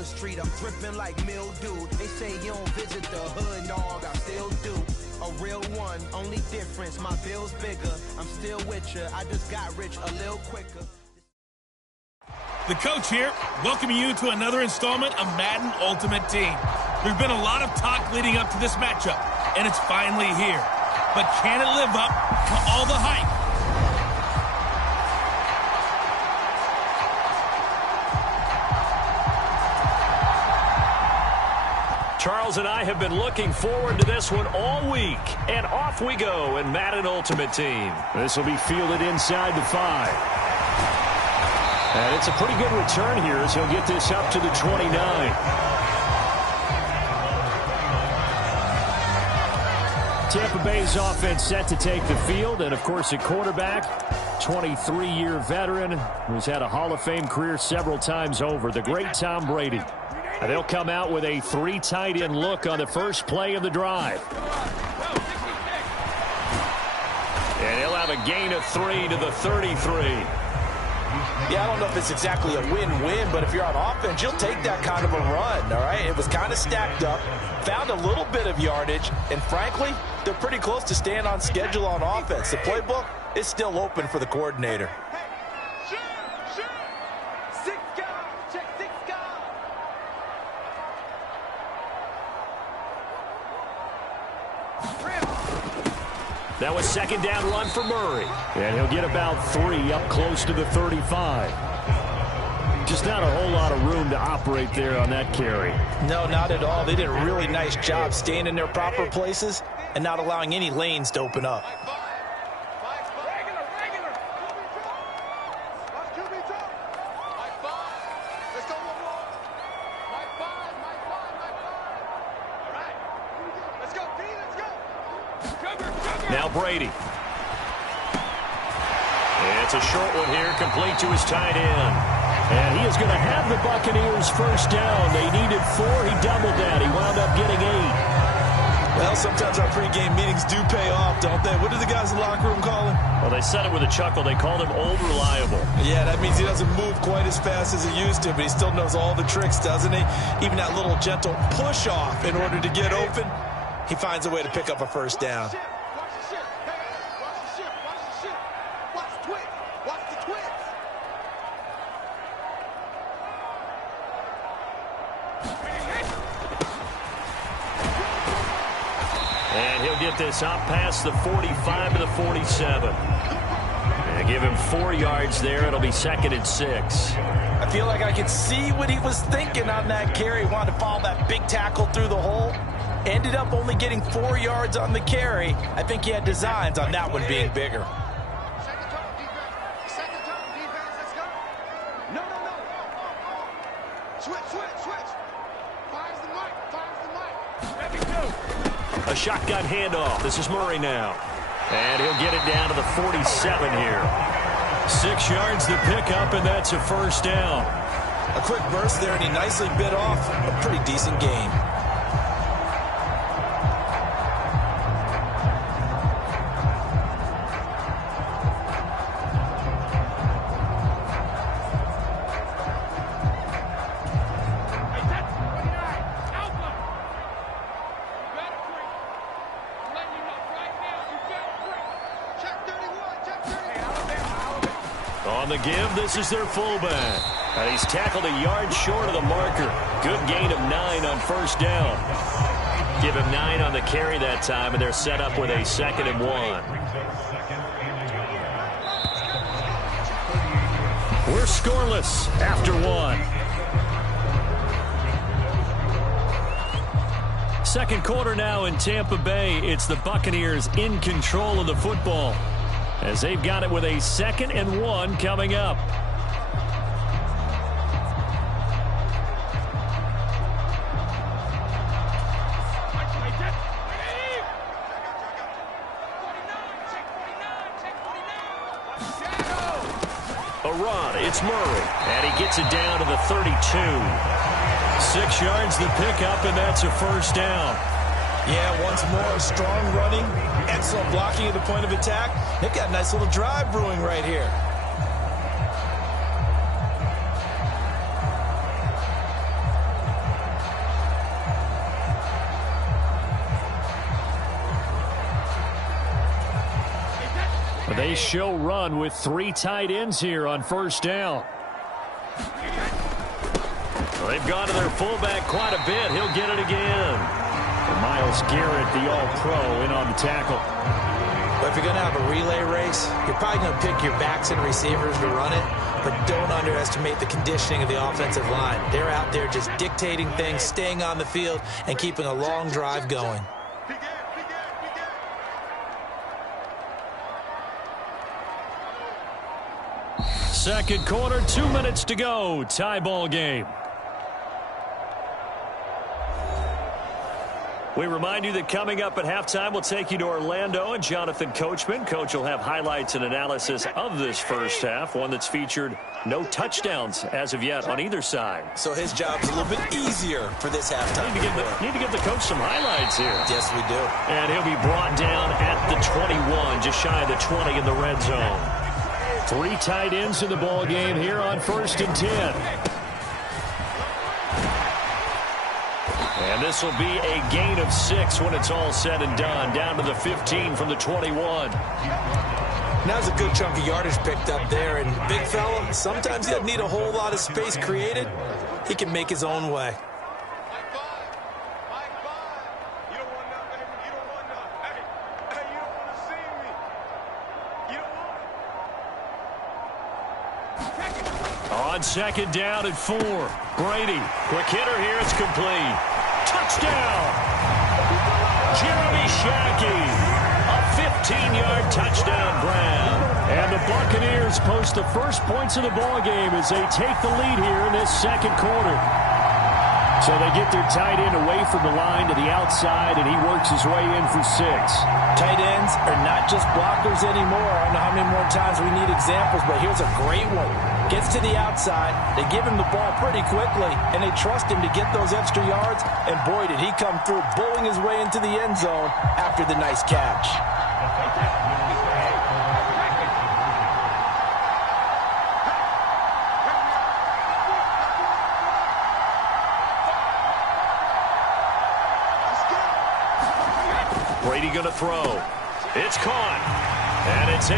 Dover Street, I'm dripping like mildew. They say you don't visit the hood, dog, I still do. A real one, only difference, my bill's bigger. I'm still with you, I just got rich a little quicker. The coach here, welcoming you to another installment of Madden Ultimate Team. There's been a lot of talk leading up to this matchup, and it's finally here. But can it live up to all the hype? Charles and I have been looking forward to this one all week. And off we go in Madden Ultimate Team. This will be fielded inside the 5. And it's a pretty good return here as he'll get this up to the 29. Tampa Bay's offense set to take the field. And, of course, at quarterback, 23-year veteran who's had a Hall of Fame career several times over, the great Tom Brady. And they'll come out with a 3 tight end look on the first play of the drive. And he'll have a gain of 3 to the 33. Yeah, I don't know if it's exactly a win-win, but if you're on offense, you'll take that kind of a run, all right? It was kind of stacked up, found a little bit of yardage, and frankly, they're pretty close to staying on schedule on offense. The playbook is still open for the coordinator. That was second down run for Murray. And he'll get about 3 up close to the 35. Just not a whole lot of room to operate there on that carry. No, not at all. They did a really nice job staying in their proper places and not allowing any lanes to open up. Now Brady. It's a short one here, complete to his tight end. And he is going to have the Buccaneers first down. They needed 4. He doubled that. He wound up getting 8. Well, sometimes our pregame meetings do pay off, don't they? What do the guys in the locker room call him? Well, they said it with a chuckle. They called him Old Reliable. Yeah, that means he doesn't move quite as fast as he used to, but he still knows all the tricks, doesn't he? Even that little gentle push-off in order to get open, he finds a way to pick up a first down. And he'll get this up past the 45 to the 47. And give him 4 yards there. It'll be 2nd and 6. I feel like I can see what he was thinking on that carry. He wanted to follow that big tackle through the hole. Ended up only getting 4 yards on the carry. I think he had designs on that one being bigger. A shotgun handoff. This is Murray now. And he'll get it down to the 47 here. 6 yards to pick up, and that's a first down. A quick burst there, and he nicely bit off a pretty decent gain. On the give, this is their fullback. And he's tackled a yard short of the marker. Good gain of 9 on first down. Give him 9 on the carry that time, and they're set up with a 2nd and 1. We're scoreless after 1. Second quarter now in Tampa Bay. It's the Buccaneers in control of the football, as they've got it with a 2nd and 1 coming up. A run, it's Murray, and he gets it down to the 32. 6 yards the pickup, and that's a first down. Yeah, once more, strong running, excellent blocking at the point of attack. They've got a nice little drive brewing right here. They show run with 3 tight ends here on first down. They've gone to their fullback quite a bit. He'll get it again. And Myles Garrett, the all-pro, in on the tackle. But if you're going to have a relay race, you're probably going to pick your backs and receivers to run it, but don't underestimate the conditioning of the offensive line. They're out there just dictating things, staying on the field, and keeping a long drive going. Second quarter, 2 minutes to go. Tie ball game. We remind you that coming up at halftime, we'll take you to Orlando and Jonathan Coachman. Coach will have highlights and analysis of this first half, one that's featured no touchdowns as of yet on either side. So his job's a little bit easier for this halftime. Need to give the coach some highlights here. Yes, we do. And he'll be brought down at the 21, just shy of the 20 in the red zone. 3 tight ends in the ball game here on 1st and 10. And this will be a gain of 6 when it's all said and done. Down to the 15 from the 21. Now's a good chunk of yardage picked up there. And big fella, sometimes he doesn't need a whole lot of space created. He can make his own way. On second down at 4. Brady, quick hitter here. It's complete. Touchdown! Jeremy Shackey. A 15-yard touchdown grab. And the Buccaneers post the first points of the ball game as they take the lead here in this second quarter. So they get their tight end away from the line to the outside, and he works his way in for 6. Tight ends are not just blockers anymore. I don't know how many more times we need examples, but here's a great one. Gets to the outside, they give him the ball pretty quickly, and they trust him to get those extra yards, and boy, did he come through, bowling his way into the end zone after the nice catch. Brady going to throw. It's caught. And it's 8-0.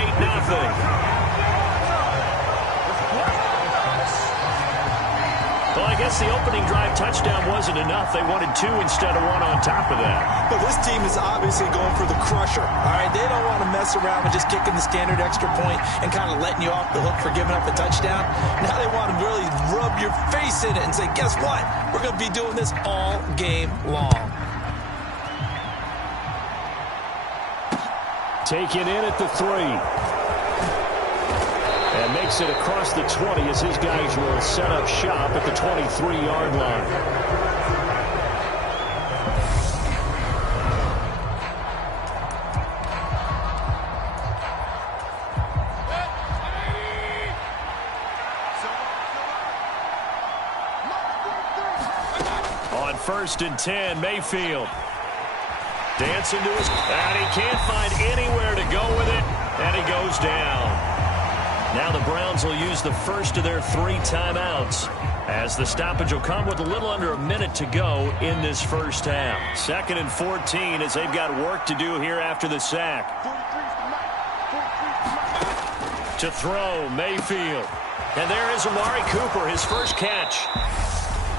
Well, I guess the opening drive touchdown wasn't enough. They wanted 2 instead of 1 on top of that. But this team is obviously going for the crusher. All right, they don't want to mess around with just kicking the standard extra point and kind of letting you off the hook for giving up a touchdown. Now they want to really rub your face in it and say, guess what? We're going to be doing this all game long. Taken in at the 3. And makes it across the 20 as his guys will set up shop at the 23-yard line. On 1st and 10, Mayfield. Dancing to his... And he can't find anywhere to go with it. And he goes down. Now the Browns will use the first of their 3 timeouts as the stoppage will come with a little under a minute to go in this first half. 2nd and 14 as they've got work to do here after the sack. To throw, Mayfield. And there is Amari Cooper, his first catch.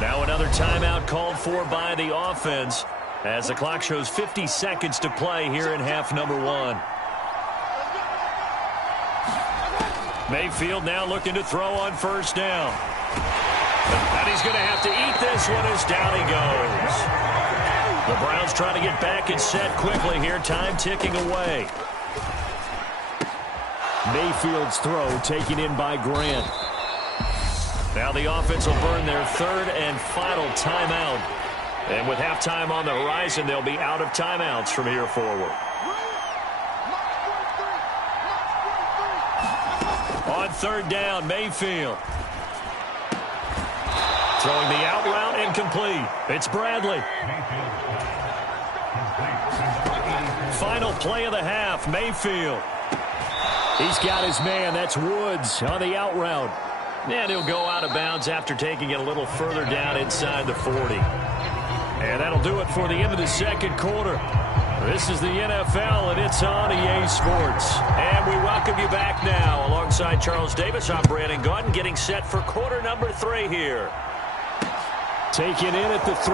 Now another timeout called for by the offense as the clock shows 50 seconds to play here in half number 1. Mayfield now looking to throw on 1st down. And he's going to have to eat this one as down he goes. The Browns trying to get back and set quickly here. Time ticking away. Mayfield's throw taken in by Grant. Now the offense will burn their 3rd and final timeout. And with halftime on the horizon, they'll be out of timeouts from here forward. On 3rd down, Mayfield. Throwing the out route incomplete. It's Bradley. Final play of the half, Mayfield. He's got his man. That's Woods on the out route. And he'll go out of bounds after taking it a little further down inside the 40. And that'll do it for the end of the second quarter. This is the NFL, and it's on EA Sports. And we welcome you back now. Alongside Charles Davis, I'm Brandon Gaudin, getting set for quarter number 3 here. Taken in at the 3.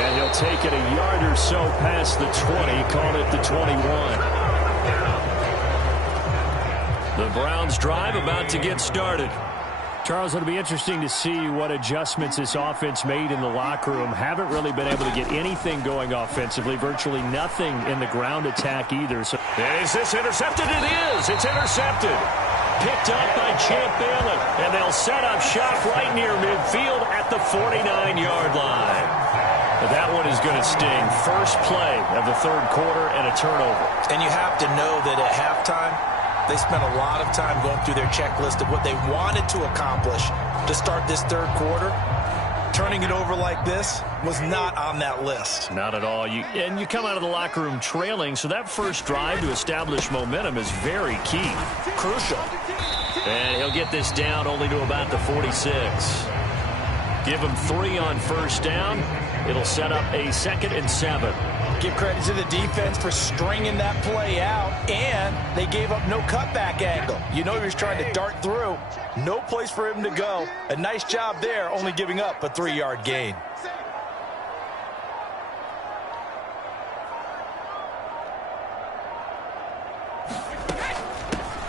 And he'll take it a yard or so past the 20, call it the 21. The Browns drive about to get started. Charles, it'll be interesting to see what adjustments this offense made in the locker room. Haven't really been able to get anything going offensively. Virtually nothing in the ground attack either. So, is this intercepted? It is. It's intercepted. Picked up by Champ Bailey. And they'll set up shop right near midfield at the 49-yard line. But that one is going to sting. First play of the third quarter and a turnover. And you have to know that at halftime, they spent a lot of time going through their checklist of what they wanted to accomplish to start this third quarter. Turning it over like this was not on that list. Not at all. You come out of the locker room trailing, so that first drive to establish momentum is very key. Crucial. And he'll get this down only to about the 46. Give him 3 on first down. It'll set up a 2nd and 7. Give credit to the defense for stringing that play out, and they gave up no cutback angle. You know he was trying to dart through. No place for him to go. A nice job there, only giving up a 3-yard gain.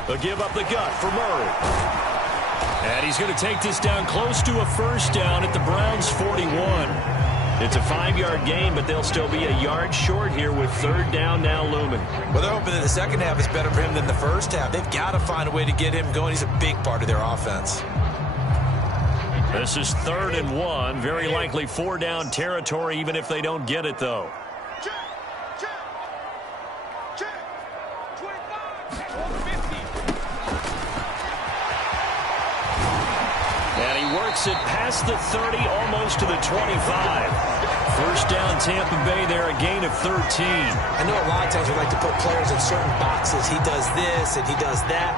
They'll give up the gut for Murray. And he's going to take this down close to a first down at the Browns' 41. It's a 5-yard gain, but they'll still be a yard short here with third down now looming. Well, they're hoping that the second half is better for him than the first half. They've got to find a way to get him going. He's a big part of their offense. This is 3rd and 1. Very likely 4-down territory, even if they don't get it, though. And he works it past the 30, almost to the 25. First down Tampa Bay there, a gain of 13. I know a lot of times we like to put players in certain boxes. He does this and he does that.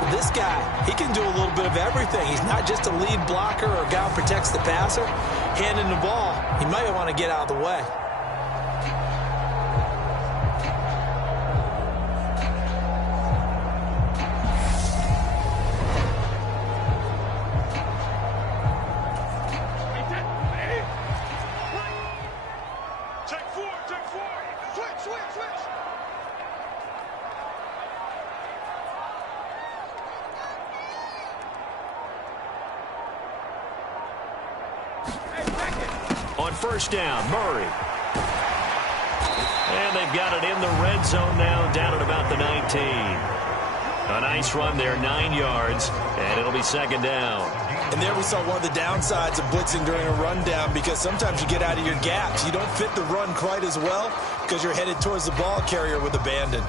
But this guy, he can do a little bit of everything. He's not just a lead blocker or a guy who protects the passer. Handing the ball, he might want to get out of the way. On first down, Murray. And they've got it in the red zone now, down at about the 19. A nice run there, 9 yards, and it'll be 2nd down. And there we saw one of the downsides of blitzing during a rundown, because sometimes you get out of your gaps. You don't fit the run quite as well because you're headed towards the ball carrier with abandon.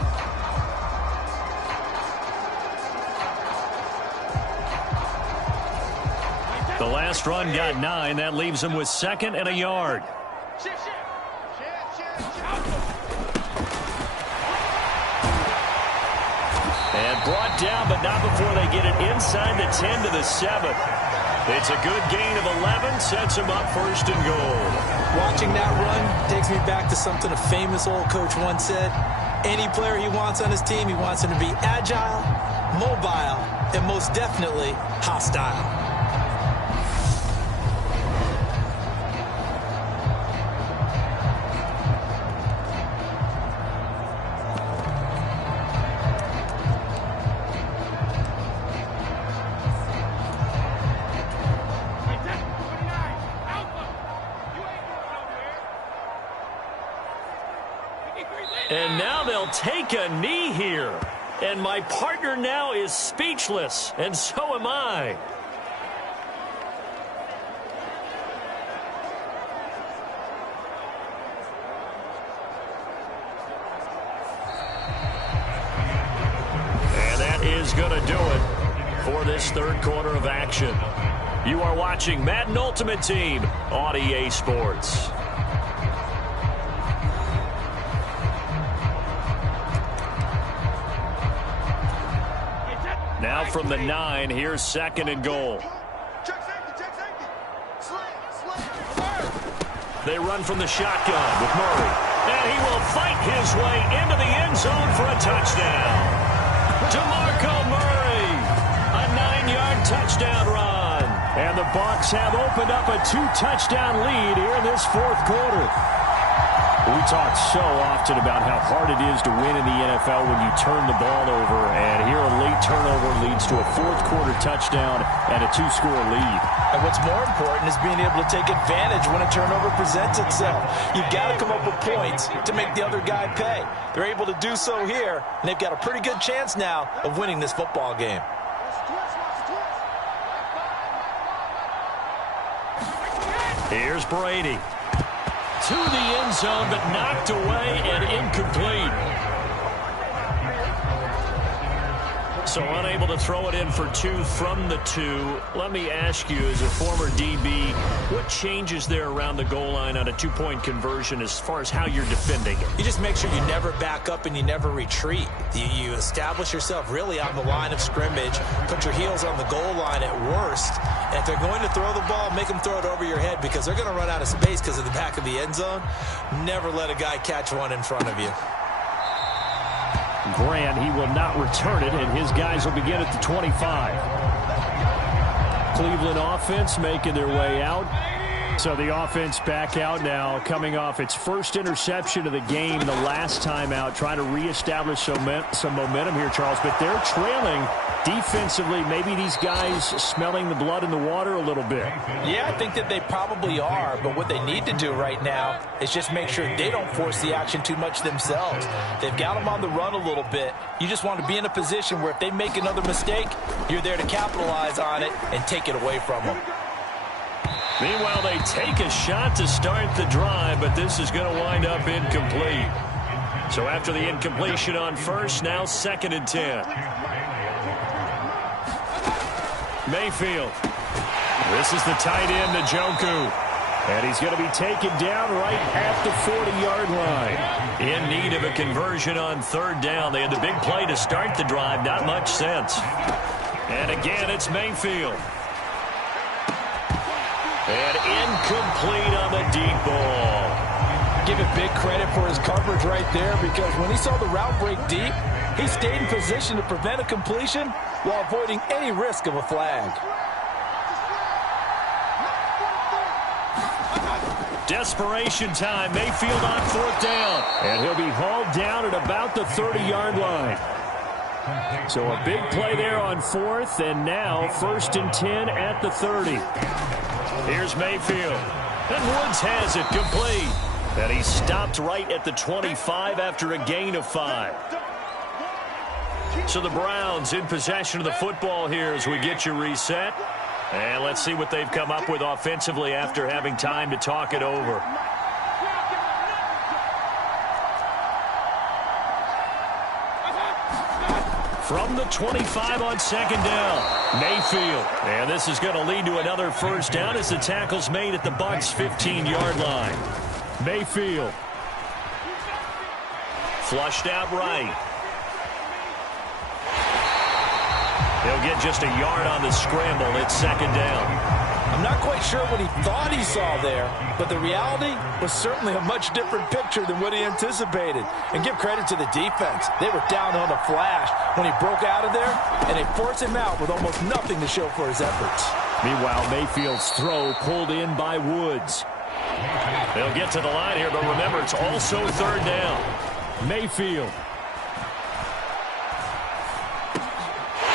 The last run got 9. That leaves him with 2nd and a yard. And brought down, but not before they get it inside the 10 to the 7. It's a good gain of 11, sets him up 1st and goal. Watching that run takes me back to something a famous old coach once said. Any player he wants on his team, he wants him to be agile, mobile, and most definitely hostile. And now they'll take a knee here. And my partner now is speechless, and so am I. And that is going to do it for this third quarter of action. You are watching Madden Ultimate Team on EA Sports. Now from the 9, here's 2nd and goal. They run from the shotgun with Murray. And he will fight his way into the end zone for a touchdown. DeMarco Murray, a 9-yard touchdown run. And the Bucs have opened up a 2-touchdown lead here in this fourth quarter. We talk so often about how hard it is to win in the NFL when you turn the ball over. And here a late turnover leads to a fourth-quarter touchdown and a 2-score lead. And what's more important is being able to take advantage when a turnover presents itself. You've got to come up with points to make the other guy pay. They're able to do so here, and they've got a pretty good chance now of winning this football game. Here's Brady. To the end zone, but knocked away and incomplete. So unable to throw it in for 2 from the 2. Let me ask you, as a former DB, what changes there around the goal line on a 2-point conversion as far as how you're defending it? You just make sure you never back up and you never retreat. You establish yourself really on the line of scrimmage, put your heels on the goal line at worst, and if they're going to throw the ball, make them throw it over your head because they're going to run out of space because of the back of the end zone. Never let a guy catch one in front of you. Grant, he will not return it, and his guys will begin at the 25. Cleveland offense making their way out. So the offense back out now, coming off its first interception of the game the last time out, trying to reestablish some momentum here, Charles. But they're trailing defensively. Maybe these guys smelling the blood in the water a little bit. Yeah, I think that they probably are. But what they need to do right now is just make sure they don't force the action too much themselves. They've got them on the run a little bit. You just want to be in a position where if they make another mistake, you're there to capitalize on it and take it away from them. Meanwhile, they take a shot to start the drive, but this is going to wind up incomplete. So after the incompletion on first, now 2nd and 10. Mayfield. This is the tight end, Njoku. And he's going to be taken down right at the 40-yard line. In need of a conversion on 3rd down. They had the big play to start the drive. Not much sense. And again, it's Mayfield. And incomplete on the deep ball. Give it big credit for his coverage right there because when he saw the route break deep, he stayed in position to prevent a completion while avoiding any risk of a flag. Desperation time. Mayfield on 4th down. And he'll be hauled down at about the 30-yard line. So a big play there on 4th, and now 1st and 10 at the 30. Here's Mayfield. And Woods has it complete. And he stopped right at the 25 after a gain of 5. So the Browns in possession of the football here as we get you reset. And let's see what they've come up with offensively after having time to talk it over. From the 25 on 2nd down, Mayfield. And this is going to lead to another 1st down as the tackle's made at the Bucs' 15-yard line. Mayfield. Flushed out right. He'll get just a yard on the scramble. It's 2nd down. I'm not quite sure what he thought he saw there, but the reality was certainly a much different picture than what he anticipated. And give credit to the defense. They were down on a flash when he broke out of there, and they forced him out with almost nothing to show for his efforts. Meanwhile, Mayfield's throw pulled in by Woods. They'll get to the line here, but remember, it's also 3rd down. Mayfield.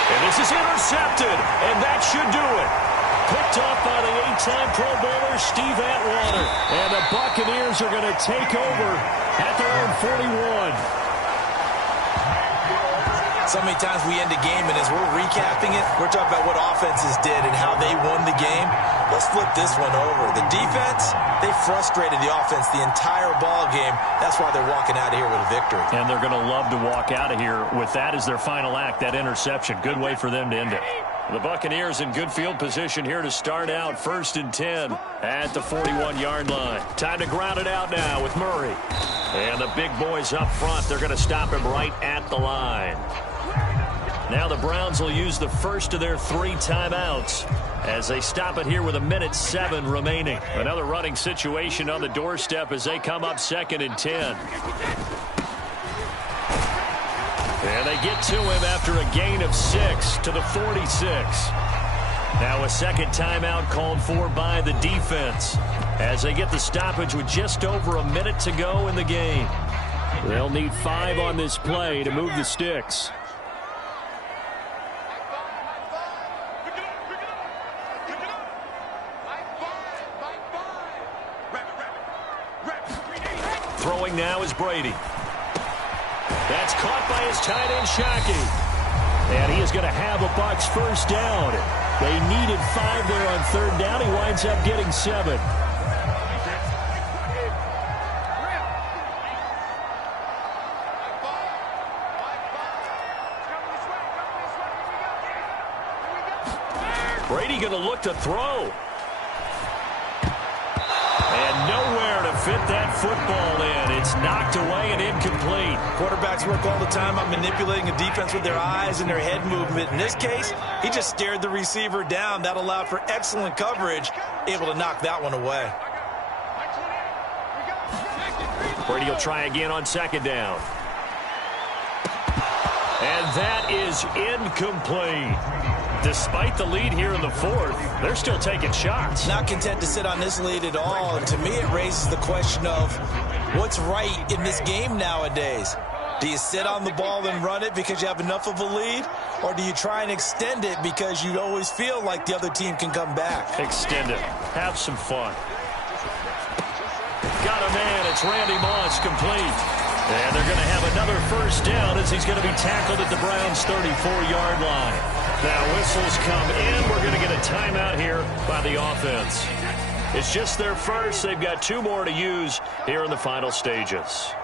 And this is intercepted, and that should do it. Picked off by the 8-time Pro Bowler Steve Atwater. And the Buccaneers are going to take over at their own 41. So many times we end a game, and as we're recapping it, we're talking about what offenses did and how they won the game. Let's flip this one over. The defense, they frustrated the offense the entire ball game. That's why they're walking out of here with a victory. And they're going to love to walk out of here with that as their final act, that interception. Good way for them to end it. The Buccaneers in good field position here to start out 1st and 10 at the 41-yard line. Time to ground it out now with Murray. And the big boys up front, they're going to stop him right at the line. Now the Browns will use the first of their 3 timeouts as they stop it here with 1:07 remaining. Another running situation on the doorstep as they come up 2nd and 10. And they get to him after a gain of 6 to the 46. Now a second timeout called for by the defense as they get the stoppage with just over a minute to go in the game. They'll need 5 on this play to move the sticks. Throwing now is Brady. That's caught by his tight end, Shockey. And he is going to have a Bucs first down. They needed 5 there on 3rd down. He winds up getting 7. Brady going to look to throw. And nowhere to fit that football in. It's knocked away and incomplete. Quarterbacks work all the time on manipulating a defense with their eyes and their head movement. In this case, he just stared the receiver down. That allowed for excellent coverage, able to knock that one away. Brady will try again on 2nd down. And that is incomplete. Despite the lead here in the 4th, they're still taking shots. Not content to sit on this lead at all. And to me, it raises the question of what's right in this game nowadays. Do you sit on the ball and run it because you have enough of a lead? Or do you try and extend it because you always feel like the other team can come back? Extend it. Have some fun. Got a man. It's Randy Moss, complete. And they're going to have another first down as he's going to be tackled at the Browns' 34-yard line. Now whistles come in. We're going to get a timeout here by the offense. It's just their first. They've got 2 more to use here in the final stages.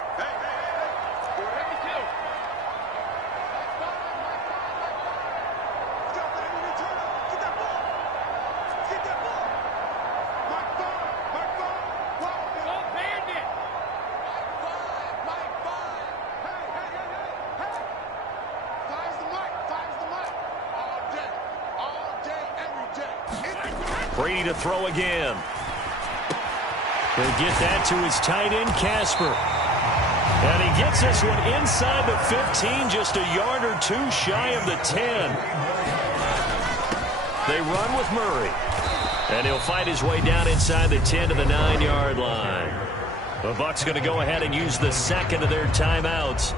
Brady to throw again. He'll get that to his tight end, Casper. And he gets this one inside the 15, just a yard or 2 shy of the 10. They run with Murray. And he'll fight his way down inside the 10 to the 9-yard line. The Bucs going to go ahead and use the second of their timeouts.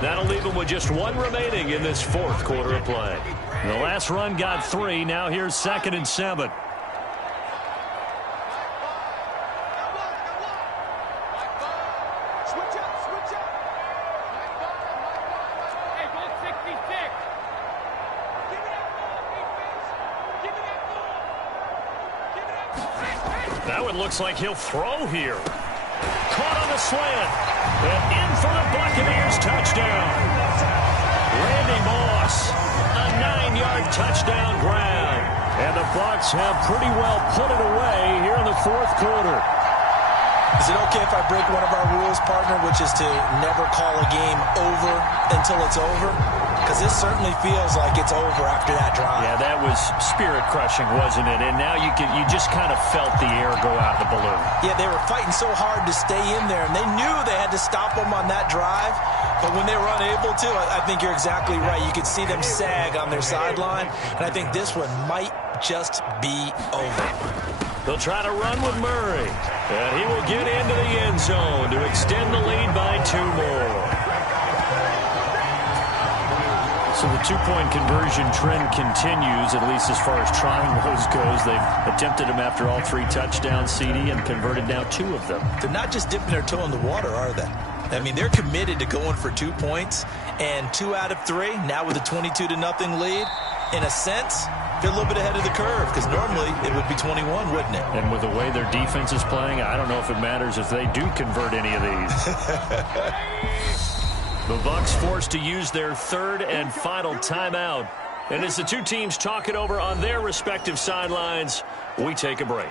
That'll leave them with just 1 remaining in this 4th quarter of play. The last run got 3. Now here's 2nd and 7. That one looks like he'll throw here. Caught on the slant. And in for the Buccaneers touchdown. Randy Moss, a 9-yard touchdown grab. And the Bucs have pretty well put it away here in the 4th quarter. Is it okay if I break one of our rules, partner, which is to never call a game over until it's over? Because this certainly feels like it's over after that drive. Yeah, that was spirit-crushing, wasn't it? And now you just kind of felt the air go out of the balloon. Yeah, they were fighting so hard to stay in there, and they knew they had to stop them on that drive. But when they were unable to, I think you're exactly right. You could see them sag on their sideline, and I think this one might just be over. They'll try to run with Murray, and he will get into the end zone to extend the lead by 2 more. So the 2-point conversion trend continues, at least as far as trying those goes. They've attempted them after all 3 touchdowns, CD, and converted now 2 of them. They're not just dipping their toe in the water, are they? I mean, they're committed to going for 2 points, and 2 out of 3, now with a 22-0 lead. In a sense, they're a little bit ahead of the curve, because normally it would be 21, wouldn't it? And with the way their defense is playing, I don't know if it matters if they do convert any of these. The Bucs forced to use their 3rd and final timeout. And as the 2 teams talk it over on their respective sidelines, we take a break.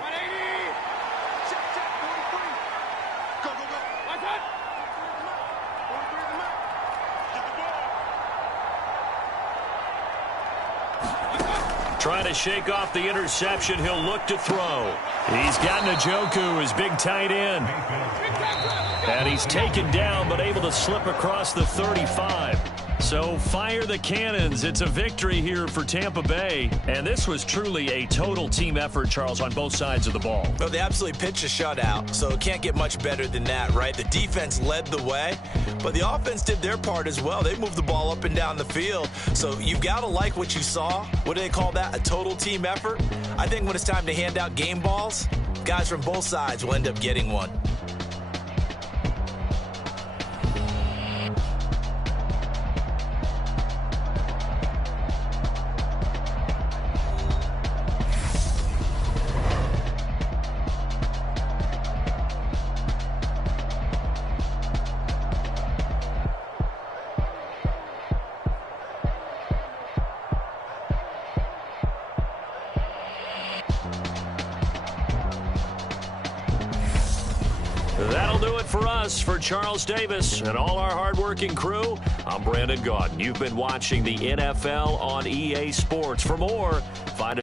Trying to shake off the interception. He'll look to throw. He's got Njoku, his big tight end. And he's taken down, but able to slip across the 35. So fire the cannons. It's a victory here for Tampa Bay. And this was truly a total team effort, Charles, on both sides of the ball. Well, they absolutely pitched a shutout, so it can't get much better than that, right? The defense led the way, but the offense did their part as well. They moved the ball up and down the field. So you've got to like what you saw. What do they call that? A total team effort? I think when it's time to hand out game balls, guys from both sides will end up getting one. That'll do it for us. For Charles Davis and all our hardworking crew, I'm Brandon Gaudin. You've been watching the NFL on EA Sports. For more, find